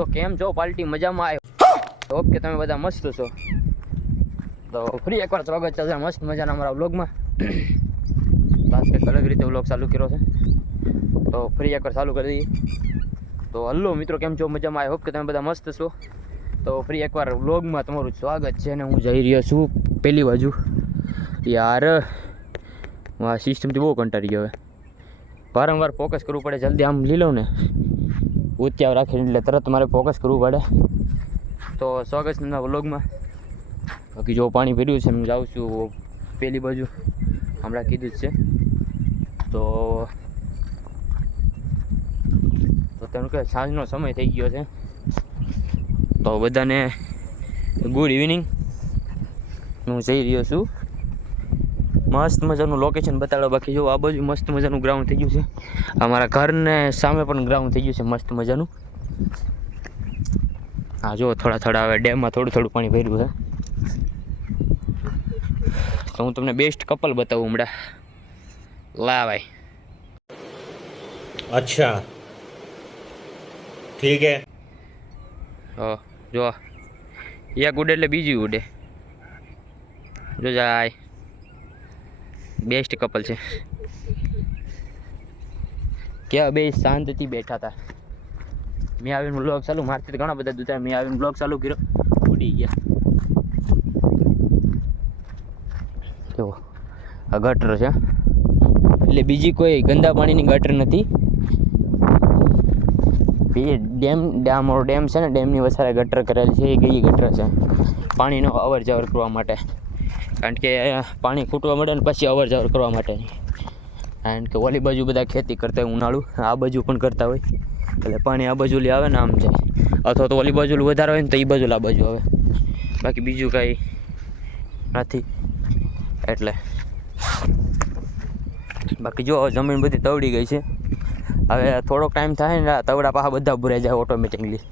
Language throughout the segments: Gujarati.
તો કેમ છો પાર્ટી? મજામાં આવ્યો? ઓકે, તમે બધા મસ્ત છો? તો ફરી એકવાર સ્વાગત છે મસ્ત મજાના અમારા વ્લોગમાં. આજ કંઈક અલગ રીતે વ્લોગ ચાલુ કર્યો છે, તો ફરી એકવાર ચાલુ કરી દઈએ. તો હલો મિત્રો, કેમ છો? મજામાં આવ્યો? કે તમે બધા મસ્ત છો? તો ફરી એકવાર વ્લોગમાં તમારું સ્વાગત છે. અને હું જઈ રહ્યો છું પેલી બાજુ. યાર આ સિસ્ટમથી બહુ કંટાળી ગયો. હવે વારંવાર ફોકસ કરવું પડે. જલ્દી આમ લીલો ને ઉત્યાવ રાખીને એટલે તરત મારે ફોકસ કરવું પડે. તો સ્વાગત છે વ્લોગમાં. બાકી જો પાણી ભર્યું છે, હું જાઉં છું પેલી બાજુ, હમણાં કીધું જ છે. તો તેનું કે સાંજનો સમય થઈ ગયો છે, તો બધાને ગુડ ઇવનિંગ. હું જઈ રહ્યો છું. મસ્ત મજાનું લોકેશન બતાડો. બાકી જો આ બાજુ મસ્ત મજાનું ગ્રાઉન્ડ થઈ ગયું છે. અમારા ઘરને સામે પણ ગ્રાઉન્ડ થઈ ગયું છે મસ્ત મજાનું. હા જો થોડા થોડા હવે ડેમમાં થોડું થોડું પાણી ભર્યું છે. તો હું તમને બેસ્ટ કપલ બતાવું હમણાં. લા ભાઈ. अच्छा ठीक है. જો એક ઉડે એટલે બીજી ઉડે. જો જાય બેસ્ટ કપલ છે. ક્યાં બે શાંતિથી બેઠા હતા. મેં આવીને બ્લોગ ચાલુ મારતી ઘણા બધા દૂતા. મેં આવીને બ્લોગ ચાલુ કર્યો, ઉડી ગયા. જો આ ગટર છે, એટલે બીજી કોઈ ગંદા પાણીની ગટર નથી. ડેમ છે ને, ડેમની વસારે ગટર કરેલી છે. એ ગઈ ગટર છે પાણીનો અવર જવર કરવા માટે. કારણ કે પાણી ખૂટવા મળે ને પછી અવર જવર કરવા માટે. કારણ કે ઓલી બાજુ બધા ખેતી કરતા હોય ઉનાળું, આ બાજુ પણ કરતા હોય, એટલે પાણી આ બાજુ આવે ને આમ જાય. અથવા તો ઓલી બાજુ વધારે હોય ને તો એ બાજુ આ બાજુ આવે. બાકી બીજું કાંઈ નથી. એટલે બાકી જો જમીન બધી તવડી ગઈ છે. હવે થોડોક ટાઈમ થાય ને તવડા પાછા બધા ભરાઈ જાય ઓટોમેટિકલી.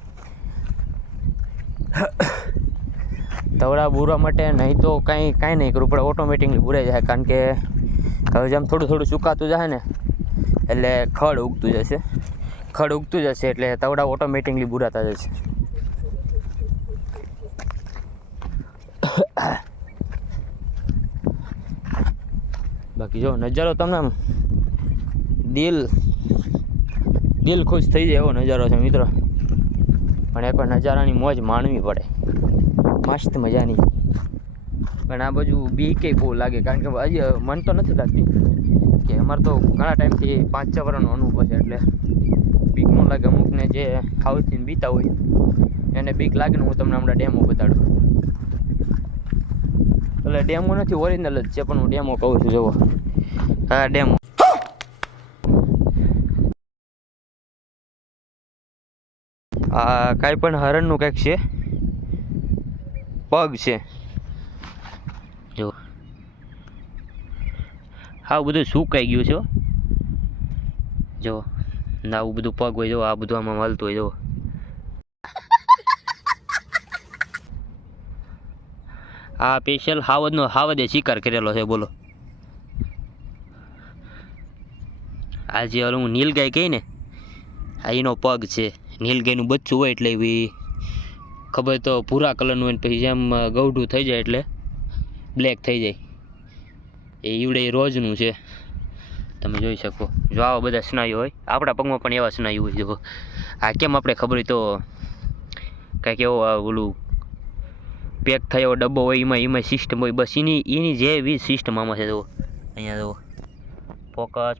તવડા બુરવા માટે નહીં તો કાંઈ નહીં કરવું પડે, ઓટોમેટિકલી ભરાઈ જાય. કારણ કે હવે જેમ થોડું થોડું સુકાતું જાય ને એટલે ખડ ઉગતું જશે. ખડ ઉગતું જશે એટલે તવડા ઓટોમેટિકલી ભરાતા જશે. બાકી જો નજારો તમને આમ દિલ ખુશ થઈ જાય એવો નજારો છે મિત્રો. પણ એકવાર નજારાની મોજ માણવી પડે મસ્ત મજાની. પણ આ બાજુ બીકે બહુ લાગે. કારણ કે હજી મન તો નથી લાગતી, કે અમારે તો ઘણા ટાઈમથી 5-6 વર્ષનો અનુભવ છે, એટલે બીક ન લાગે. અમુકને જે હાઉસથી બીતા હોય એને બીક લાગે ને. હું તમને હમણાં ડેમો બતાડું. એટલે ડેમો નથી, ઓરિજિનલ જ છે, પણ હું ડેમો કહું છું. જુઓ હા ડેમો. આ કાંઈ પણ હરણનું કંઈક છે, પગ છે. જો હા બધું સુકાઈ ગયું છે. જો ના આવું બધું પગ હોય. જો આ બધું આમાં મળતું હોય. જો આ સ્પેશિયલ હાવદે શિકાર કરેલો છે. બોલો આ જે હું નીલગાય કહી ને, આ એનો પગ છે. નીલગાયનું બચ્ચું હોય એટલે એવી ખબર તો ભૂરા કલરનું હોય ને પછી જેમ ગૌઢું થઈ જાય એટલે બ્લેક થઈ જાય. એ ઈવડે રોજનું છે, તમે જોઈ શકો. જો આવા બધા સ્નાયુ હોય. આપણા પગમાં પણ એવા સ્નાયુ હોય. જો આ કેમ આપણે ખબર હોય તો કાંઈક એવો ઓલું પેક થાય એવો ડબ્બો હોય, એમાં સિસ્ટમ હોય. બસ એની જેવી સિસ્ટમ આમાં છે. જુઓ અહીંયા જુઓ, ફોકસ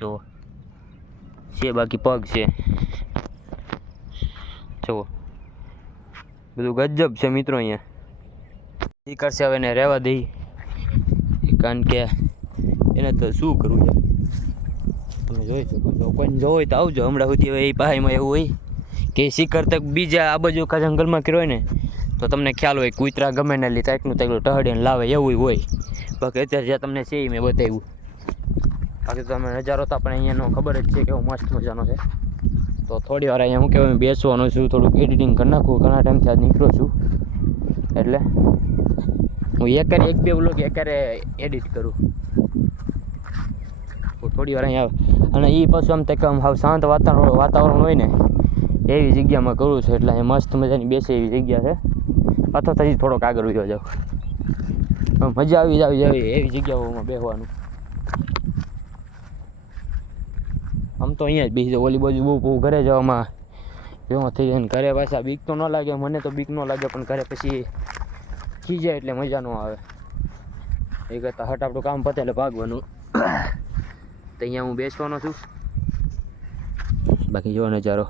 જુઓ છે. બાકી પગ છે જુઓ, બધું ગજબ છે મિત્રો. અહીંયા એ કરશે હવે એને રહેવા દઈ, કારણ કે એને તો શું કરવું છે. તમે જોઈ શકો છો. કોઈને જોવો હોય તો આવજો. હમણાં સુધી હવે એ પાણીમાં એવું હોય કે શિકાર તક બીજા આ બાજુ કા જંગલમાં કર્યો હોય ને તો તમને ખ્યાલ હોય કૂતરા ગમે ને લી તાકનું તાકલું ટહડીને લાવે એવું હોય. બાકી અત્યારે જે તમને છે એ મેં બતાવ્યું. બાકી તો તમે નજારો તો આપણે અહીંયાનો ખબર જ છે કેવો મસ્ત મજાનો છે. તો થોડી વાર અહીંયા હું કહેવાય બેસવાનું છું, થોડુંક એડિટિંગ કરી નાખું. ઘણા ટાઈમથી આજ નીકળ્યો છું, એટલે હું એક બે વ્લોગ એકારે એડિટ કરું. થોડી વાર અહીંયા અને એ પાછું આમ તક આમ હાવ શાંત વાતાવરણ હોય ને એવી જગ્યામાં કરું છું, એટલે અહીં મસ્ત મજાની બેસે એવી જગ્યા છે. અથવા તો હજી થોડોક આગળ વયો જાવ, મજા આવી જાય એવી જગ્યાઓમાં બેસવાનું. આમ તો અહીંયા જ બેસી જાવ, ઓલી બાજુ બહુ ઘરે જવામાં એમાં થઈ જાય ને ઘરે પાછા બીક તો ન લાગે, મને તો બીક ન લાગે, પણ ઘરે પછી ખીજાય એટલે મજા ન આવે. એ કરતાં હટ આપણું કામ પતે એટલે ભાગવાનું. તો અહીંયા હું બેસવાનો છું, બાકી જો નજારો